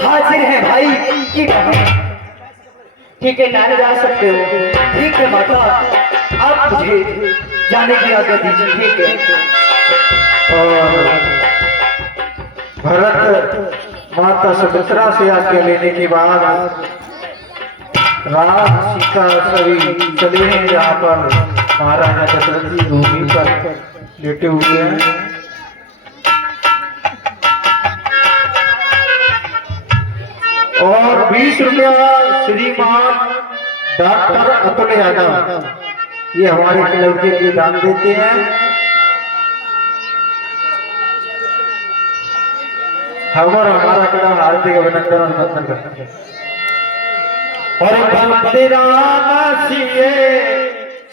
हाजिर है भाई की ठीक है, नानी जा सकते हो। ठीक है माता, आप मुझे जाने की आज्ञा दीजिए। ठीक है। और भरत माता सुमित्रा से आज्ञा लेने के बाद राम सीता सभी चले हैं जहाँ पर महाराजा दशरथ जी भूमि पर लेटे हुए हैं। और 20 रुपया श्रीमान डॉक्टर अतुल यादव ये हमारे क्लब के लिए दान देते हैं। हमारा क्लब हार्दिक अभिनंदन और वंदन करते हैं। और भक्ति राम सिए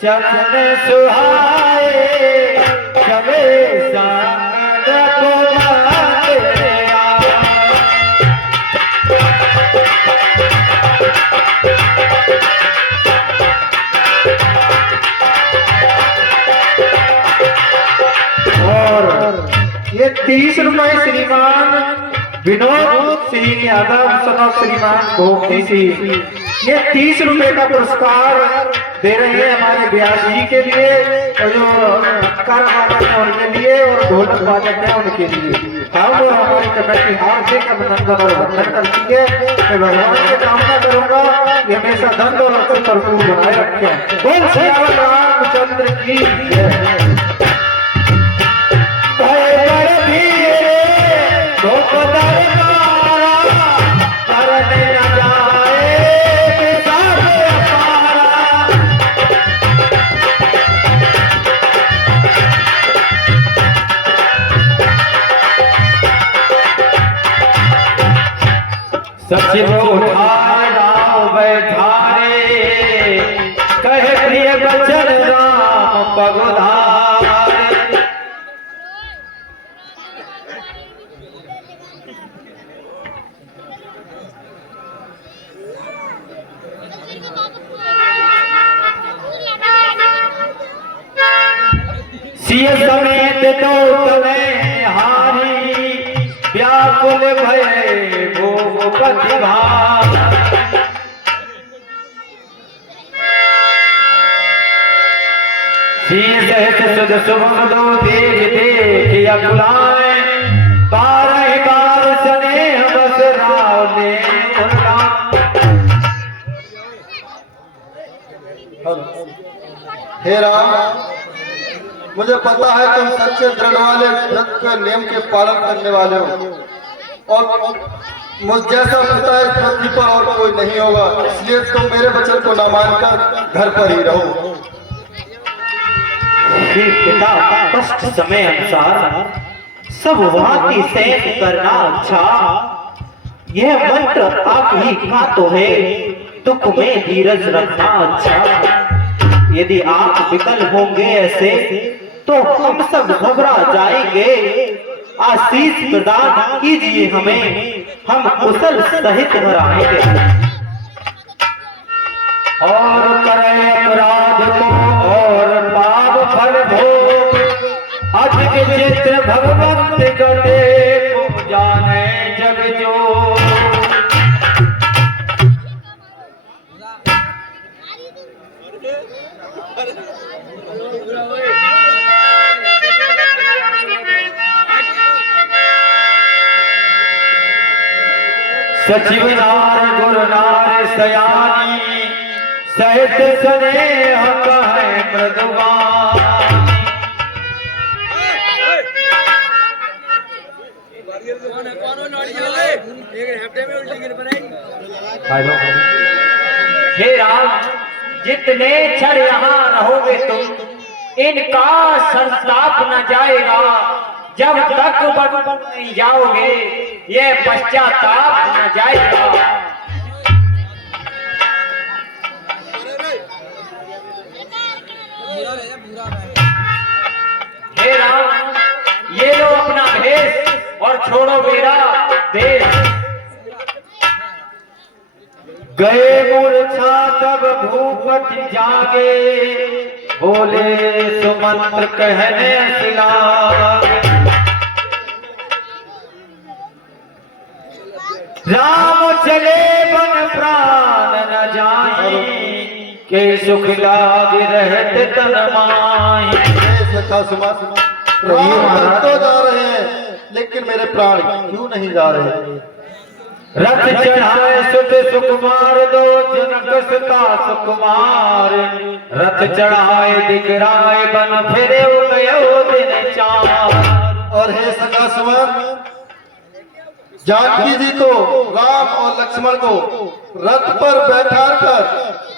चरण सुहाए चले संग ये 30 रुपए श्रीमान विनोद सिंह यादव सनक श्रीमान गोपी सिंह ये 30 रुपए का पुरस्कार दे रहे हैं हमारे व्यास जी के लिए और जो कार वादक है उनके लिए और ढोलक वादक है उनके लिए। हम हमारी कमेटी हार्दिक अभिनंदन और वंदन करती है। मैं भगवान से कामना करूंगा कि हमेशा धन दौलत से भरपूर बनाए रखें। बोल सियावर रामचंद्र की जय। सचिव उठाए राम बैठारे कहे प्रिय बचन राम पगुधारे। सिय समेत दो तमें हारी व्याकुल भय वो प्रतिभा। सिय सहित सुध सुमन दो देख देख अकुलाए 12 बार स्नेह बस राव ने हे राम, मुझे पता है तुम सच्चे दृढ़ वाले व्रत के नियम के पालन करने वाले हो और मुझ जैसा पिता इस पृथ्वी पर और कोई नहीं होगा, इसलिए तुम मेरे वचन को न मानकर घर पर ही रहो। पिता कष्ट समय अनुसार सब भांति सहन करना अच्छा। यह मंत्र आप ही का तो है, दुख में धीरज रखना अच्छा। यदि आप विकल होंगे ऐसे तो हम सब घबरा जाएंगे। आशीष प्रदान कीजिए हमें, हम कुशल सहित हराएंगे। और करे अपराध को और पाप फल भोग अधिक चित्र भगवत गते को जाने जग जो। सचिव नार गुरु नार सयानी सहित स्नेह कहे मृदुवानी। हे राम, जितने क्षण यहाँ रहोगे तुम, इनका संताप न जाएगा। जब तक बन नहीं जाओगे ये पश्चाताप न जाएगा। हे राम, ये लो अपना भेष और छोड़ो मेरा देश। गए मूर्छा तब भूपति जागे बोले सुमंत्र कहने सिला। राम चले बन प्राण न जाए, के सुख लाग रहते तन माए। सखा सुमा राम तो जा रहे हैं, लेकिन मेरे प्राण क्यों नहीं जा रहे? रथ चढ़ाए सुत सुकुमार दो, जनक सुता सुकुमार। रथ चढ़ाए दिगराए बन फिरे गयो दिन चार। और हे सखा सुमा, जानकी जी को, राम और लक्ष्मण को रथ पर बैठा कर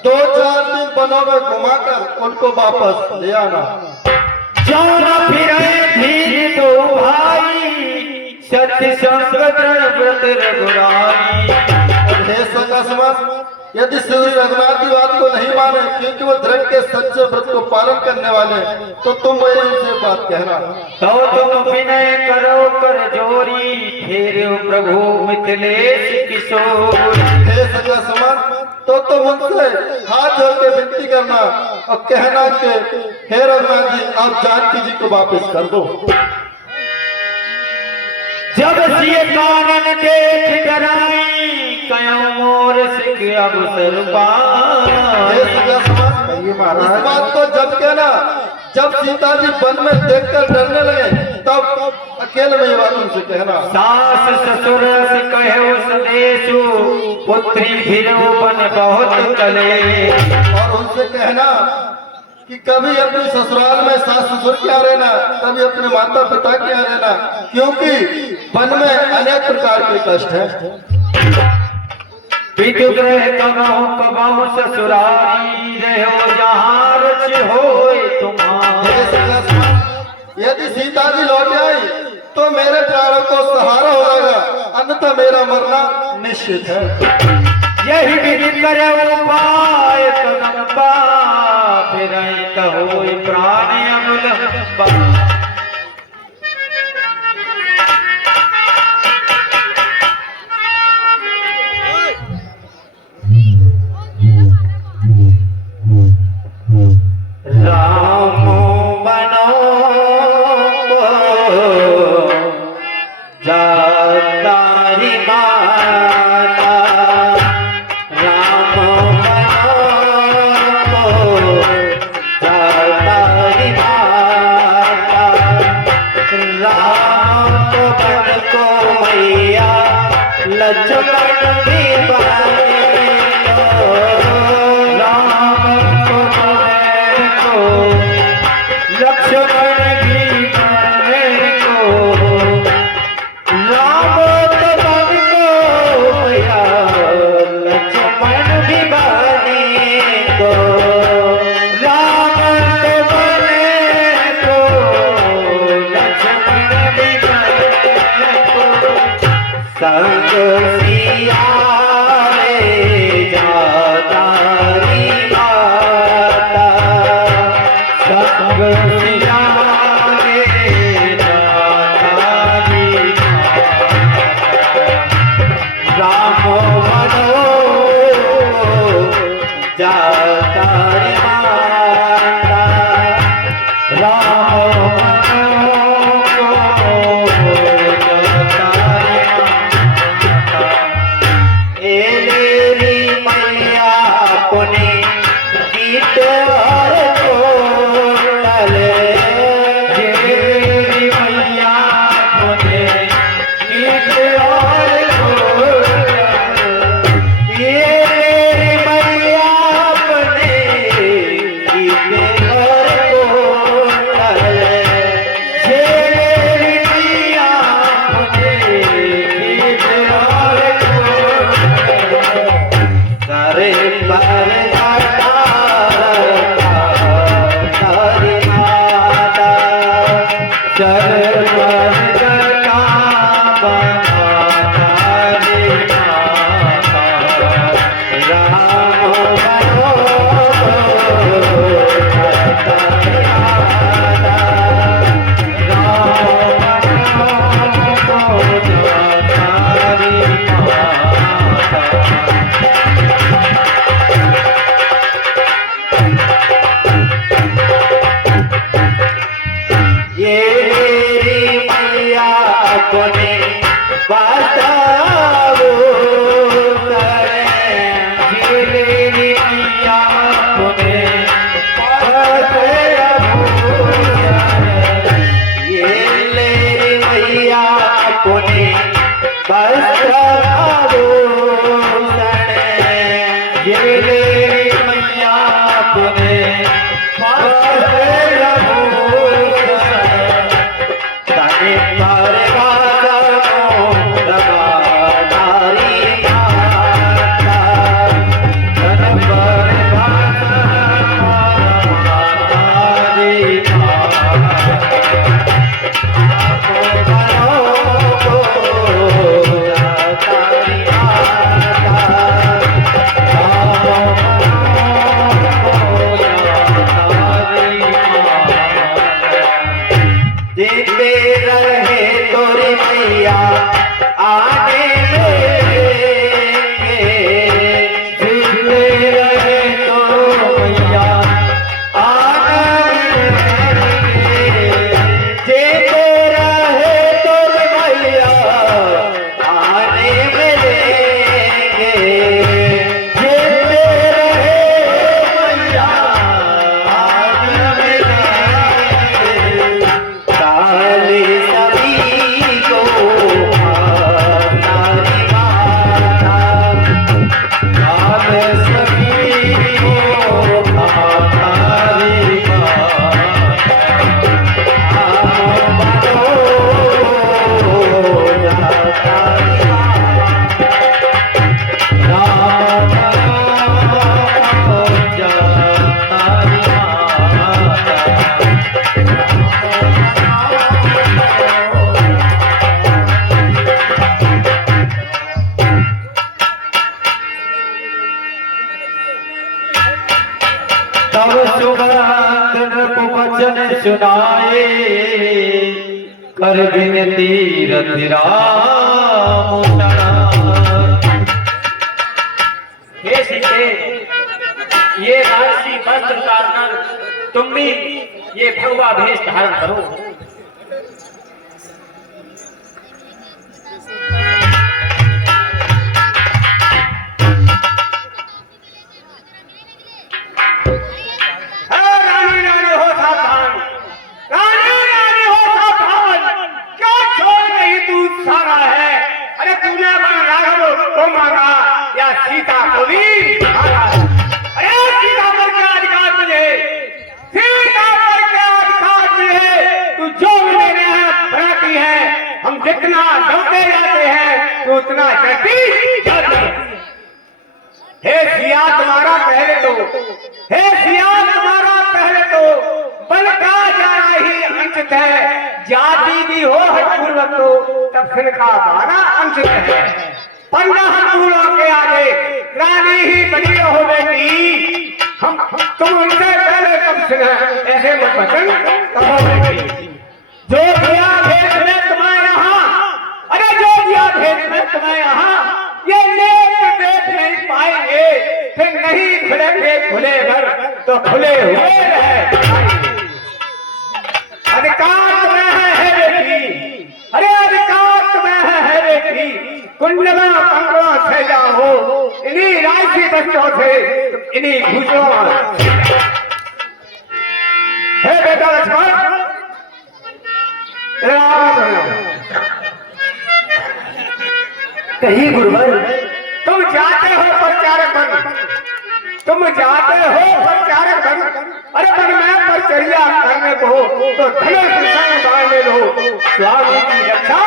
2-4 दिन वनों में घुमाकर उनको वापस ले आना। जौन फिरे धीर दो भाई, सत्य संग दृढ़ व्रत रघुराई। और हे सखा समाज, यदि श्री रघुनाथ की बात को नहीं माने, क्योंकि वो दृढ़ के सच्चे व्रत को पालन करने वाले, तो तुम वही उनसे बात कहना। तो तुम विनय करो कर जोरी, फेर प्रभु मिथिलेश किशोर। हे सखा समाज, तो तुम उनसे हाथ जोड़ के विनती करना और कहना कि हे रघुनाथ जी, आप जानकी जी को वापस कर दो। जब सिय कानन देख डराई, कयो मोर सिख अवसर पाए। हे सखा समाज, इस बात को जब कहना, जब सीता जी वन में देखकर डरने लगे, तब अकेले में ये बात उनसे कहना। सास ससुर से कहो संदेशु, पुत्री फिरो बन बहुत कले। और उनसे कहना कि कभी अपने ससुराल में सास ससुर क्या रहना, कभी अपने माता पिता क्या रहना, क्योंकि वन में अनेक प्रकार के कष्ट हैं। पितु ग्रह कबहु कबहु ससुरारी, रहो जहाँ रुचि होए तुम्हारे। यदि सीता जी लौट आई तो मेरे प्राणों को सहारा हो जाएगा, अन्यथा मेरा मरना निश्चित है। यही विधि करे उपाय कदम पा, फिर होए प्राण अमल। राम बनो जातारी माता, राम बनो जातारी माता। राम बन को मैया लक्ष्मण भी बने, राम को लक्ष्मण भी बने को, राम तो बन को मैया लक्ष्मण भी बने को, राम तो बने को लक्ष्मण भी बने को। संग सिया जातारी माता, संग सिया जातारी माता। राम बनो जातारी माता, राम मैया अपने तने पर तब सुगंध वचन सुनाए कर विनती राम हे सीते, ये राशि वस्त्र उतारना, तुम भी ये भगवा भेष धारण करो। सीता को भी अरे सीता पर क्या अधिकार मुझे, सीता पर क्या अधिकार मुझे, तू जो मेरे यहाँ बनाती है, हम जितना दौड़ते जाते हैं तू उतना चढ़ती जाती है। हे सिया तुम्हारा पहले तो, हे सिया तुम्हारा पहले तो बल का जाना ही अंकित है, जाति भी हो हठपूर्वक तो तब फिर का गाना अंकित है। 15 फूलों के आगे रानी ही बनी रहो बेटी, हम तुम उनसे पहले कब सुना ऐसे मत बचन कहो बेटी। जो दिया भेद में तुम्हें यहाँ, अरे जो दिया भेद में तुम्हें यहाँ, ये नेत्र देख नहीं पाएंगे, फिर नहीं खुलेंगे खुले घर तो खुले हुए रहे। अधिकार तुम्हें है बेटी, अरे अधिकार तुम्हें है बेटी, कुंडला पंगड़ा से जाओ, इन्हीं राशि बच्चों से इन्हीं घुसों। हे बेटा लक्ष्मण, कही गुरुवर, तुम जाते हो प्रचारक बन, तुम जाते हो प्रचारक बन, अरे बन मैं परिचर्या करने को तो धनुष संग बांध लो, स्वामी की रक्षा।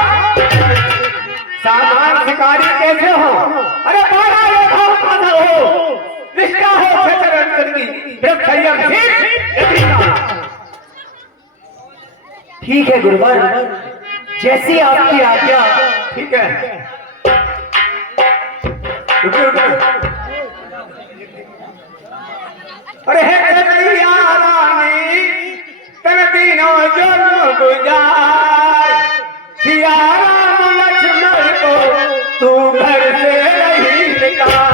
सामान शिकारी कैसे हो, अरे 12 योद्धाओं का हो, निष्ठा हो सचरंजन की, संयम ठीक है गुरुवर, जैसी आपकी आज्ञा। ठीक है, अरे हे कन्हैया रानी तन तीनों जन्म गुजार, सिया राम लक्ष्मण को तू घर से नहीं निकाल।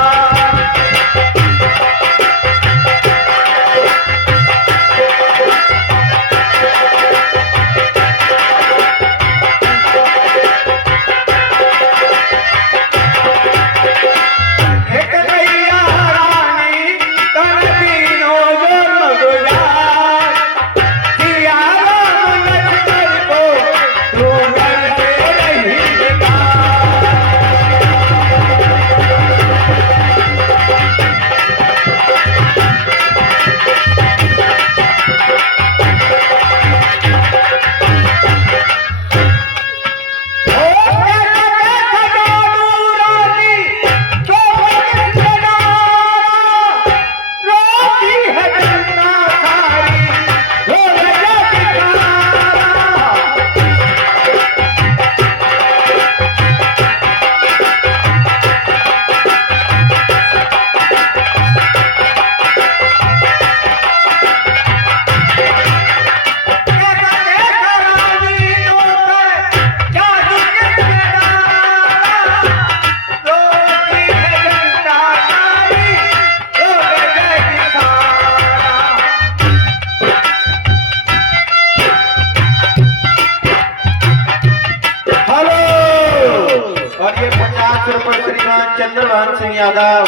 अवसर पर श्रीमान चंद्रभान सिंह यादव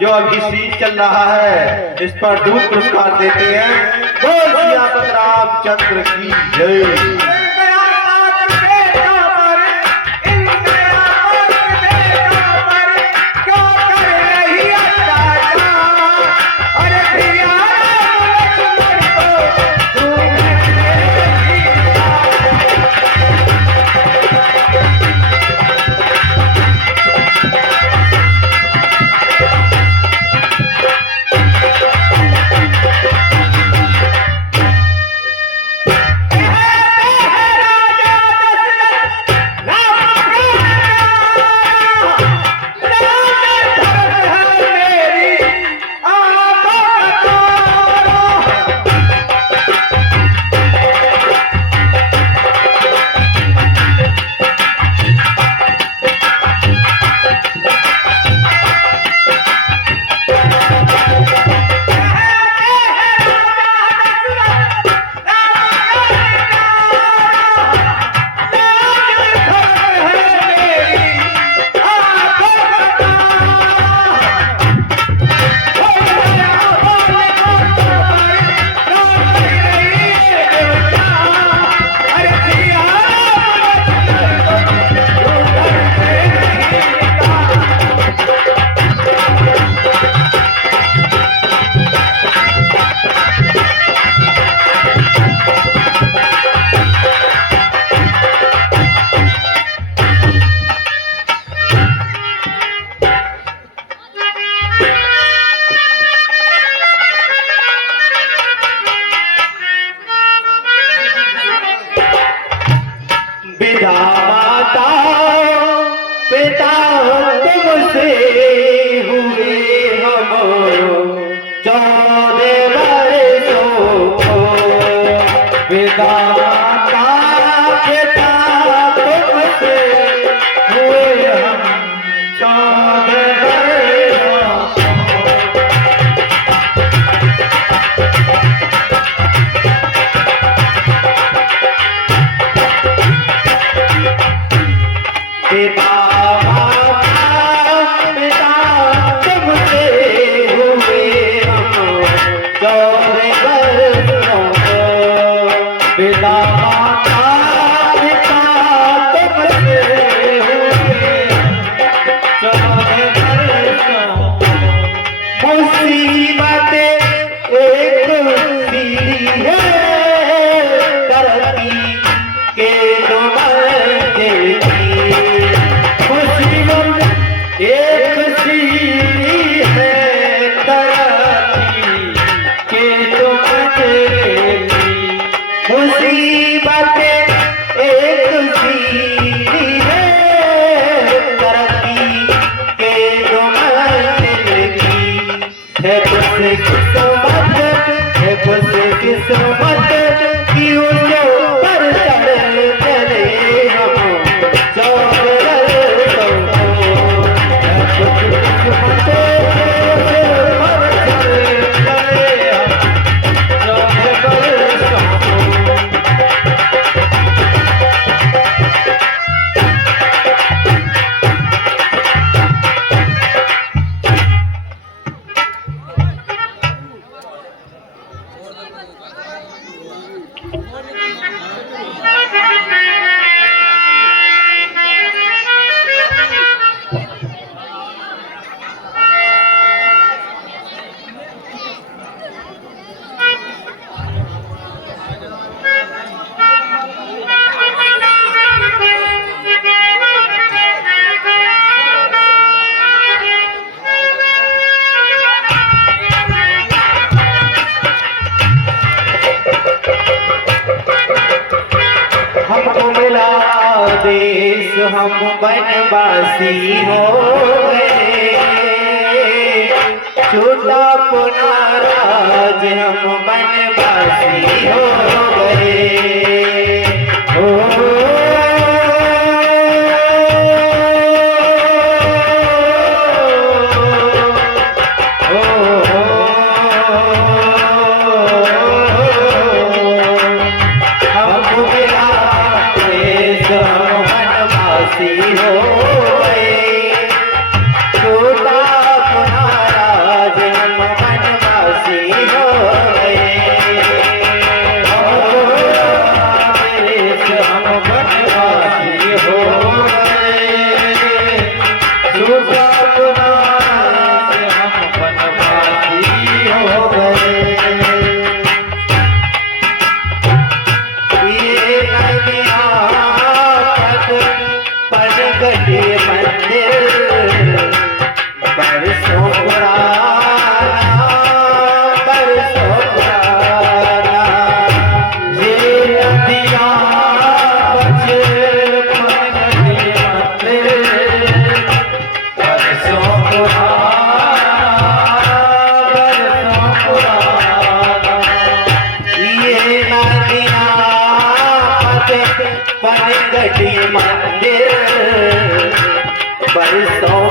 जो अभी सीन चल रहा है इस पर दूध पुरस्कार देते हैं। बोल सियापत रामचंद्र की जय। पिता माता पिता तुमसे हुए हम 14 वर्षों को। पिता माता पिता तुमसे हुए हम 14 वर्षों पिता माता पिता तुमसे हुए हम 14 वर्षों को। पिता माता पिता तुमसे हुए 14 वर्षों को। मुसीबतें एक सीढ़ी है तरक्की के दो मंजिल एक सीढ़ी है तरक्की के दो मंजिल। मुसीबतें एक सीढ़ी है तरक्की के दो मंजिल की। है बस किस्मत है बस किस्मत की उसको पर चढ़ चले हम 14 हमको मिला देश हम बनवासी हो गए। छोटा पुनाराज हम बनवासी हो गए।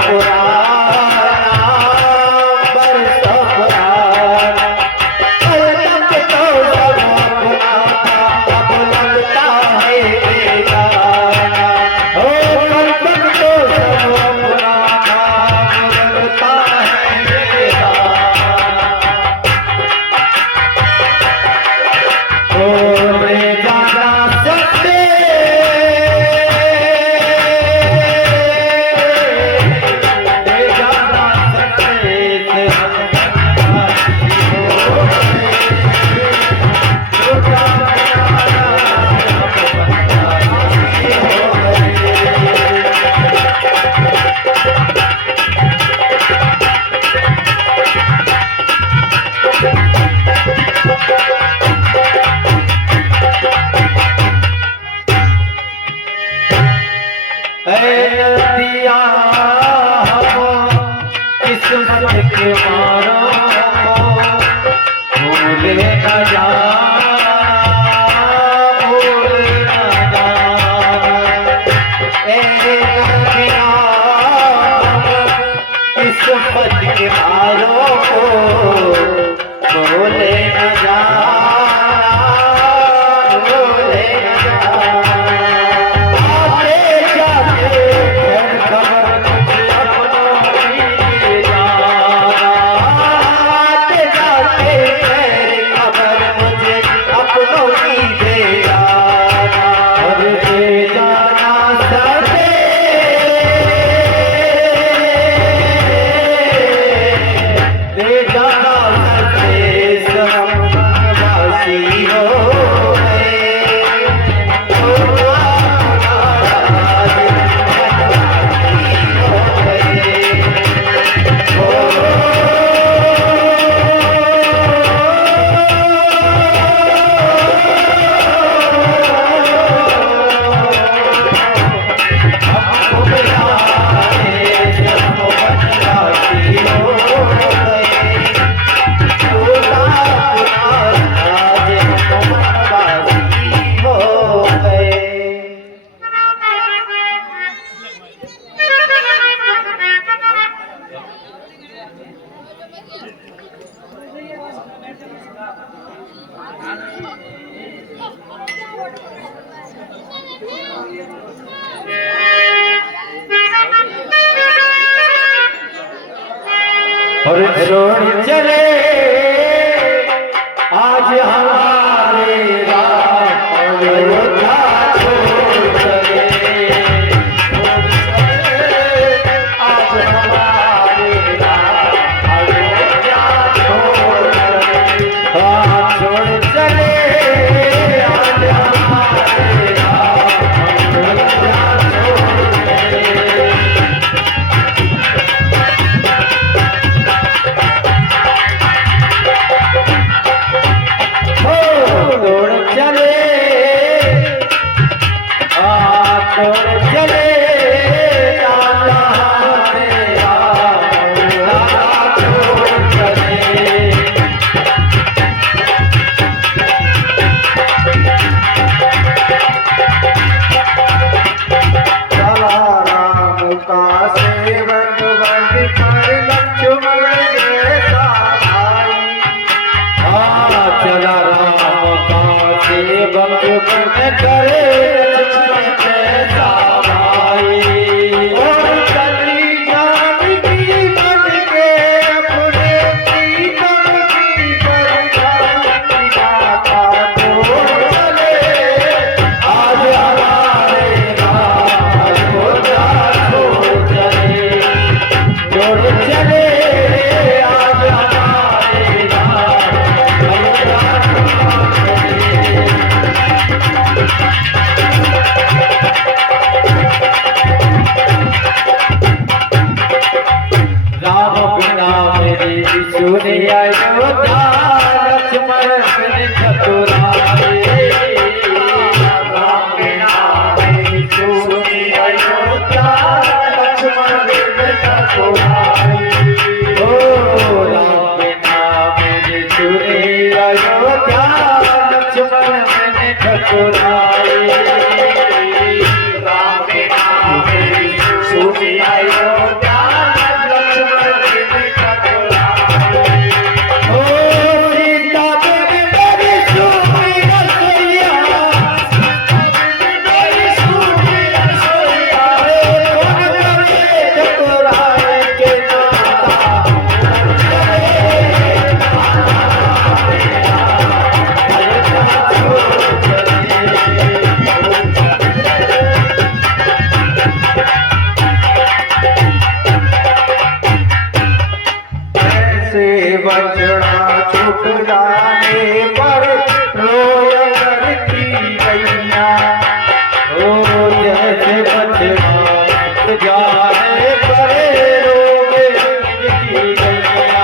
पुराना बरस पुराना, तब तो सब अपना था, अब लगता है बेगाना। ओ तब तो सब अपना था, अब लगता है बेगाना। ओ ले जाना सकते, ले जाना सकते थे हम दिया किस्मत के मारों को भूल न जाना, भूल न जाना। किस्मत के मारों को भूल न जाना, भूल न जाना। आते जाते खैर खबर मुझे अपनों की दे जाना, आते जाते खैर खबर मुझे अपनों की दे जाना। और दे जाना सके, ले जाना सके सब वासी हो गए। और छोड़ चले आज हमारे राम अयोध्या छोड़ चले, आज हमारे राम अयोध्या छोड़ चले। हाँ छोड़ चले आज हमारे राम अयोध्या छोड़ चले। छोड़ चले छोड़ चले लाला हमारे राम लाला छोड़ चले। चला राम का सेवक बन कर लक्ष्मण जैसा भाई। चला राम का सेवक बन करे लक्ष्मण जैसा भाई। और चली जानकी बन के अपने प्रीतम की परछाई गाता छोड़ चले आज हमारे राम अयोध्या छोड़ चले, छोड़ चले आज हमारे राम अयोध्या छोड़ चले। राम बिना मेरी सुनी अयोध्या, लक्ष्मण बिन चतुराई। राम बिना मेरी सुनी अयोध्या, लक्ष्मण बिन चतुराई। ओ राम बिना मेरी सुनी अयोध्या, लक्ष्मण बिन चतुराई। राम बिना मेरी सुनी अयोध्या, बछड़ा छूट जाने पर रोया करती गैया। ओ जैसे बछड़ा जाने पर रोवे की गैया।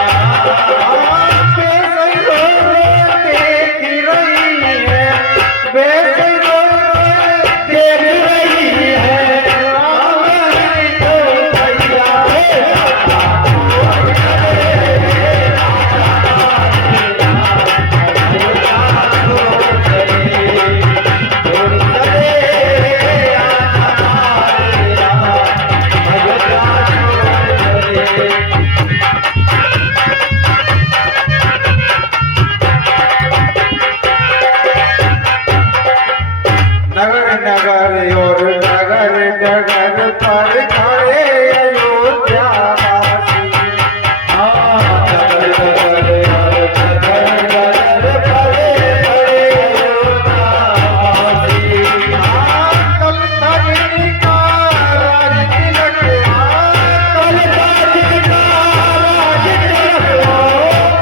नगर नगर और नगर नगर पर खड़े अयोध्यावासी। नगर नगर और नगर नगर खड़े खड़े अयोध्यावासी। कल तक का राज तिलक, कल ताज का राज तिलक,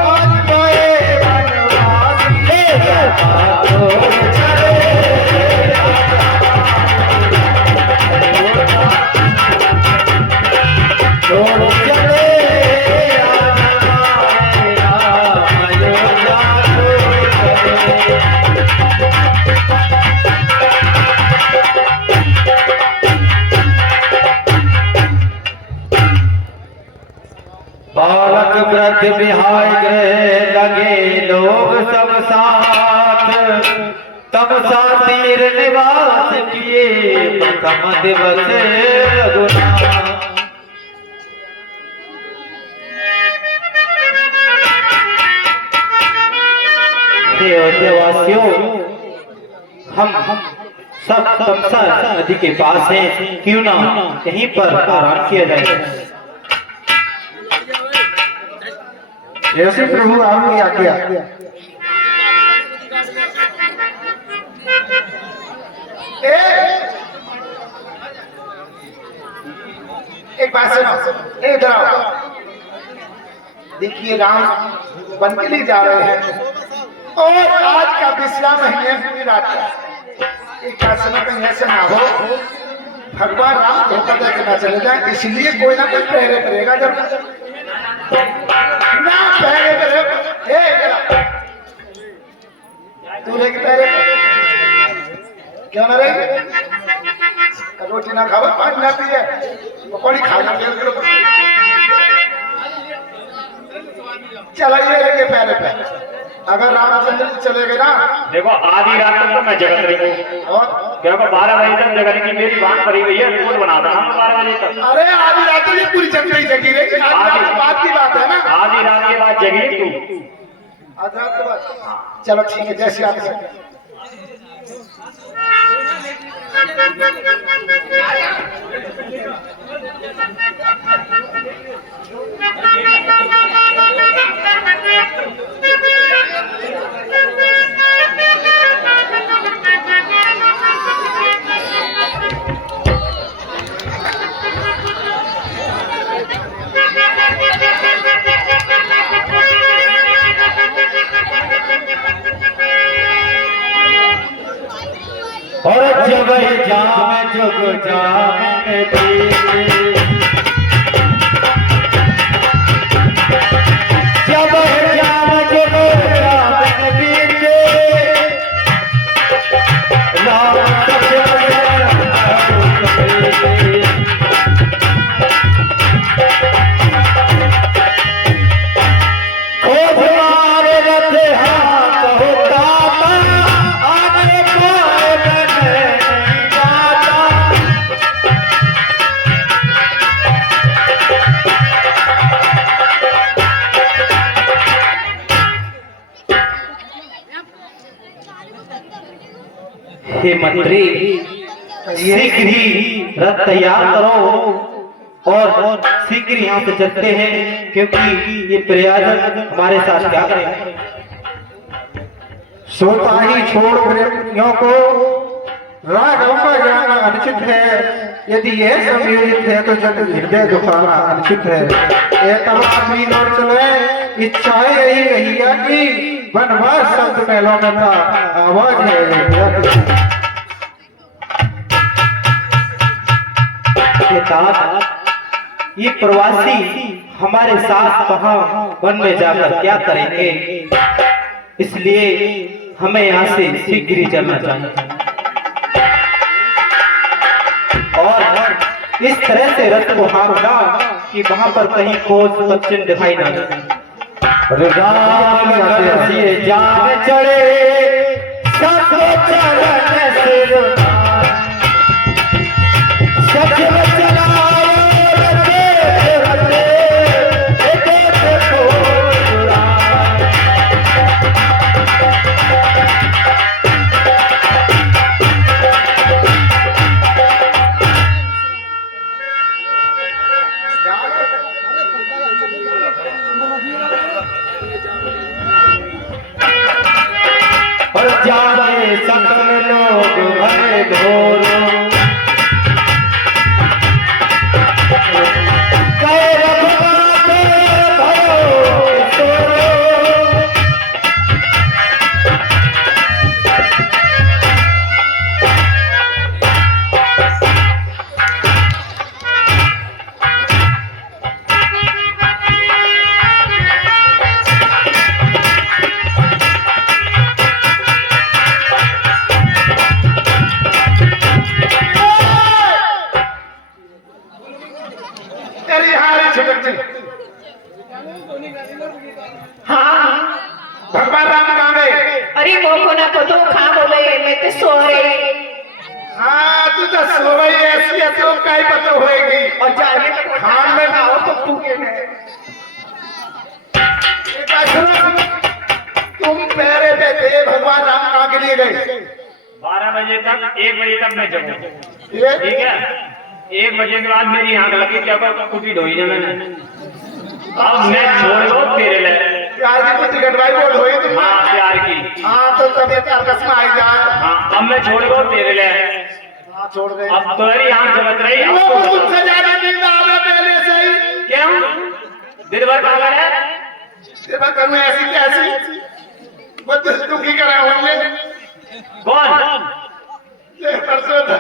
आज गए वनवासी। छोड़ चले हमारे राम अयोध्या छोड़ चले। बालक वृद्ध बिहाय गृह लगे लोग सब साथ, तब सातीर निवास किए प्रथम दिवस रघुनाथ। अयोध्यावासियों, हम सब तमसा नदी के पास हैं, क्यों ना यहीं पर आराम किया जाए। जैसे प्रभु आपकी आज्ञा। एक बात सुनो, इधर आओ। देखिए राम वन के लिए जा रहे हैं और आज का विश्राम है पूरी रात का। एक बात सुनो, कहीं ऐसे ना हो भगवान राम धोखा देकर ना चले जाए, इसलिए कोई ना कोई पहरे करेगा। जब ना पहरे करे तू लेके पहरे क्या ना रहे, रोटी ना खाओ, पानी ना पिए, पकौड़ी खाना चला ये लेके पहले पे। अगर रामचंद्र जी चले गए ना, देखो आधी रात तक तो मैं जगत रही हूँ, और क्या 12 बजे तक जगने की मेरी बात पड़ी हुई है। रिपोर्ट बनाता हूँ 12 बजे तक। अरे आधी रात तो ये पूरी जग गई जगी रही। आधी रात बाद की बात है ना, आधी रात के बाद जगी तू। आधी रात के बाद चलो ठीक है, जैसे आप और जब जाम जुग जाम जब जाम जुग जाम बीते खोज मारे रथ हाथ होता आगे पाए नहीं जाता। हे मंत्री, शीघ्र ही रथ तैयार करो और शीघ्र यहाँ से चलते हैं, क्योंकि ये प्रयाजन हमारे साथ क्या करें। सोता ही छोड़ प्रेमियों को राघव का जाना अनुचित है, यदि ये सम्मिलित है तो जग हृदय दुखाना अनुचित है। ये तमाम मीन और चले, इच्छा यही रही है कि वनवास शब्द मेलों में था, आवाज है ये प्रवासी हमारे साथ वहां वन में जाकर क्या करेंगे, इसलिए हमें यहाँ से शीघ्र ही चलना चाहिए और इस तरह से रथ को हाँकना कि वहां पर कहीं खोज पश्चिम दिखाई ना दे। जान चढ़े सब चरण सिर सच और जाने सकल लोग भरे ढोरो भगवान राम कहाँ गए? अरे वो को ना तो कहाँ बोले, मैं तो सो रही। हाँ तू तो सो रही ऐसी है तो क्या पता होएगी। और जाने को खान में ना हो तो तू के तुम पैरे पे थे, भगवान राम कहाँ के लिए गए? 12 बजे तक 1 बजे तक मैं जगूं, ये ठीक है। 1 बजे के बाद मेरी आंख लगी, क्या कुछ ढोई ने मैंने। अब मैं छोड़ दो तेरे लिए प्यार की कुछ गड़बड़ी बोल होई तुम। हाँ प्यार की। हाँ तो तबीयत कसम आई जा। हाँ अब मैं छोड़ दो तेरे लिए। हाँ छोड़ दे। अब तेरी आंख जगत रही। अब वो तो तुमसे ज्यादा नींद आ रहा पहले से ही। क्यों दिन भर कहाँ है? दिन भर करूँ ऐसी कैसी? बस दुखी करे होंगे। कौन? ये परसों था।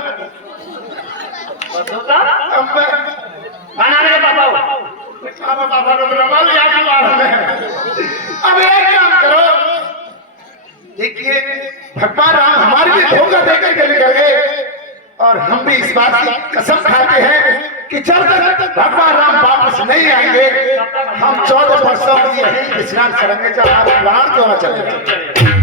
खाना मेरे पापा पापा को बुला लिया कि बाहर में। अब एक काम करो, देखिए भगवान राम हमारे लिए धोखा देकर के निकल गए और हम भी इस बात की कसम खाते हैं कि जब तक भगवान राम वापस नहीं आएंगे हम 14 वर्षों के लिए यहीं विश्राम करेंगे, चाहे हमारे प्राण क्यों न चले।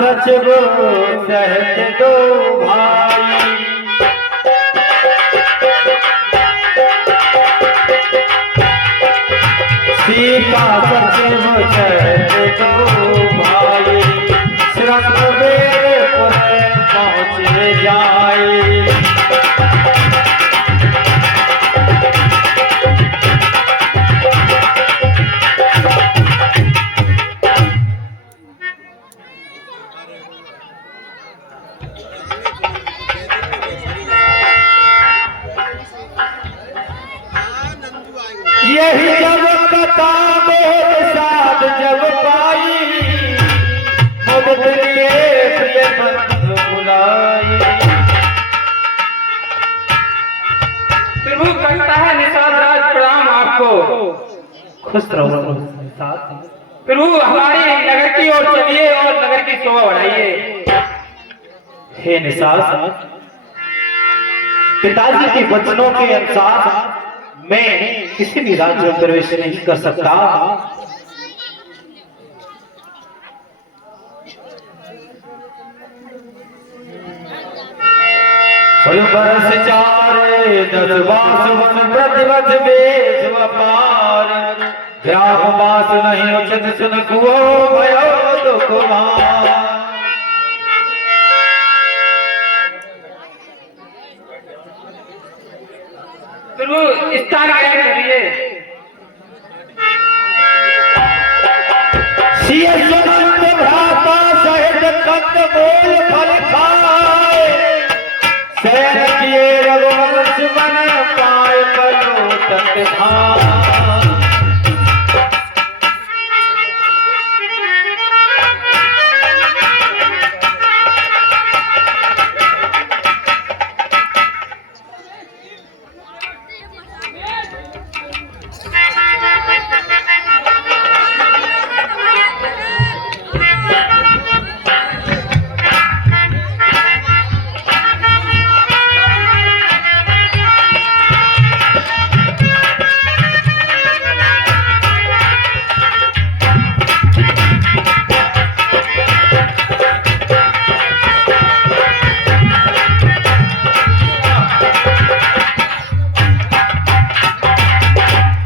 सच सहत दो भाई, सीता सच सहत दो भाई, सिरक बेर पहुँच जाए। यही जब कथा मेरे साथ जब पाई, मुझ लिए प्रिय बंधु बुलाई। प्रभु करता है निषाद राज प्रणाम आपको। खुश रहो प्रभु हमारी नगर की ओर चलिए और नगर की शोभा बढ़ाइए। हे निषाद, पिताजी के वचनों के अनुसार मैं किसी भी राज्य में प्रवेश नहीं कर सकता। बरस चारे 10 बास प्रतिवत बेस व्यापार, ग्राम बास नहीं उचित सुन कुओ भयो दुखमार। फिर वो स्थान ज्ञान करिए। सिय सुमंत भ्राता सहित कंद मूल फल खाए, शयन किए रघुवंश मन पाए परो तत्धाम।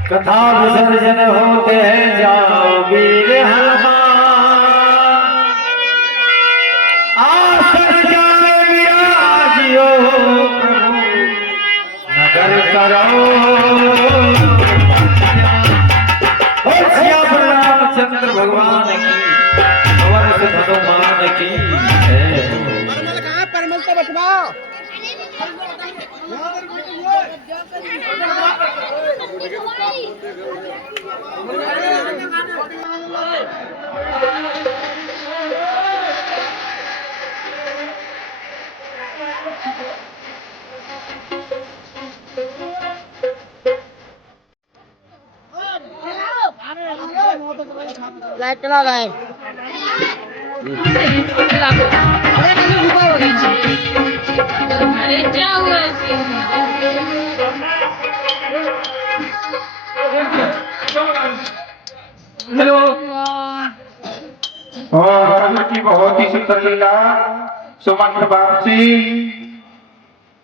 कथा विसर्जन होते हैं जाओ वीर हनुमान, आसन जाए विराजियो प्रभु नगर करो। और श्याम रामचंद्र भगवान की वर्ष हनुमान की जय हो। परमल तो बचवाओ। लाइट चला रहा है। अरे क्या हुआ हेलो। और कल की बहुत ही सुंदर लीला सुमंत वापसी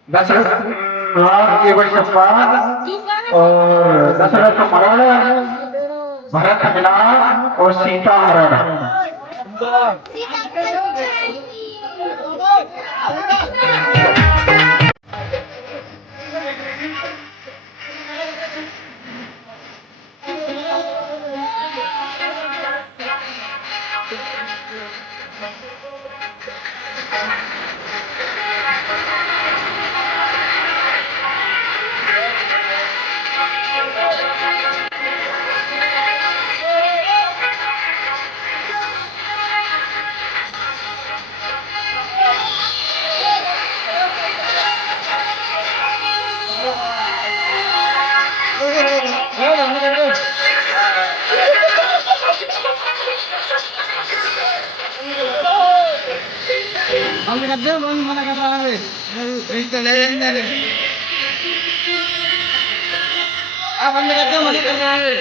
दशरथ राम के वैश्वास और दशरथ मरण, भरत मिलाप और सीता हरण। हम करते हैं मना कर रहा है। एक तो ले लेंगे। अब हम करते हैं मना कर रहा है।